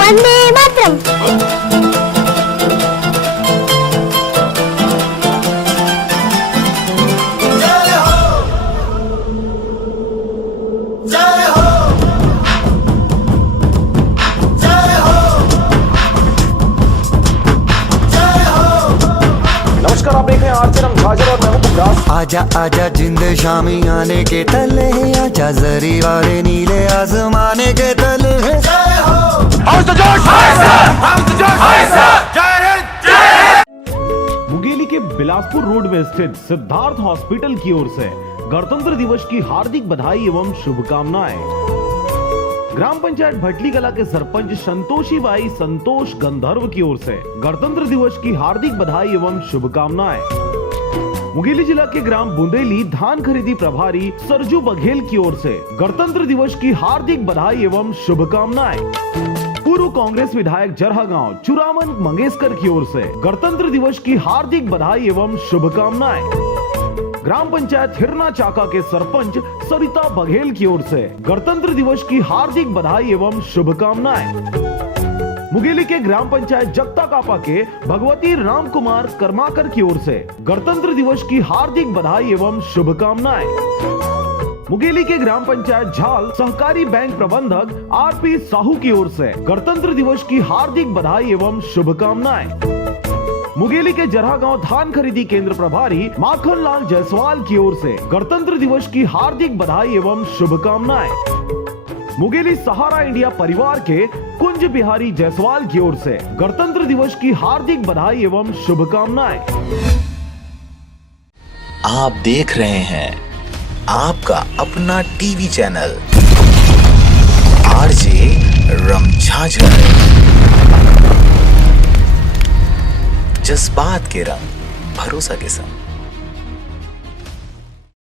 वंदे मातरम। नमस्कार, आप देख रहे हैं आरजे रमझाजर और मैं हूं गुमराज। आजा आजा जिंद शामी आने के तले, आजा जरी वाले नीले आसमाने के तले। मुंगेली के बिलासपुर रोड में स्थित सिद्धार्थ हॉस्पिटल की ओर से गणतंत्र दिवस की हार्दिक बधाई एवं शुभकामनाएं। ग्राम पंचायत भटली कला के सरपंच संतोषी बाई संतोष गंधर्व की ओर से गणतंत्र दिवस की हार्दिक बधाई एवं शुभकामनाएं। मुंगेली जिला के ग्राम बुंदेली धान खरीदी प्रभारी सरजू बघेल की ओर से गणतंत्र दिवस की हार्दिक बधाई एवं शुभकामनाएं। पूर्व कांग्रेस विधायक जरहा गांव चुरामन मंगेशकर की ओर से गणतंत्र दिवस की हार्दिक बधाई एवं शुभकामनाएं। ग्राम पंचायत हिरना चाका के सरपंच सरिता बघेल की ओर से गणतंत्र दिवस की हार्दिक बधाई एवं शुभकामनाएं। मुंगेली के ग्राम पंचायत जगता कापा के भगवती राम कुमार कर्माकर की ओर से गणतंत्र दिवस की हार्दिक बधाई एवं शुभकामनाएं। मुंगेली के ग्राम पंचायत झाल सहकारी बैंक प्रबंधक आरपी साहू की ओर से गणतंत्र दिवस की हार्दिक बधाई एवं शुभकामनाएं। मुंगेली के जरहा गांव धान खरीदी केंद्र प्रभारी माखन लाल जायसवाल की ओर से गणतंत्र दिवस की हार्दिक बधाई एवं शुभकामनाएं। मुंगेली सहारा इंडिया परिवार के कुंज बिहारी जायसवाल की ओर से गणतंत्र दिवस की हार्दिक बधाई एवं शुभकामनाएं। आप देख रहे हैं आपका अपना टीवी चैनल आरजे रमझाजर, जज्बात के रंग भरोसा के संग।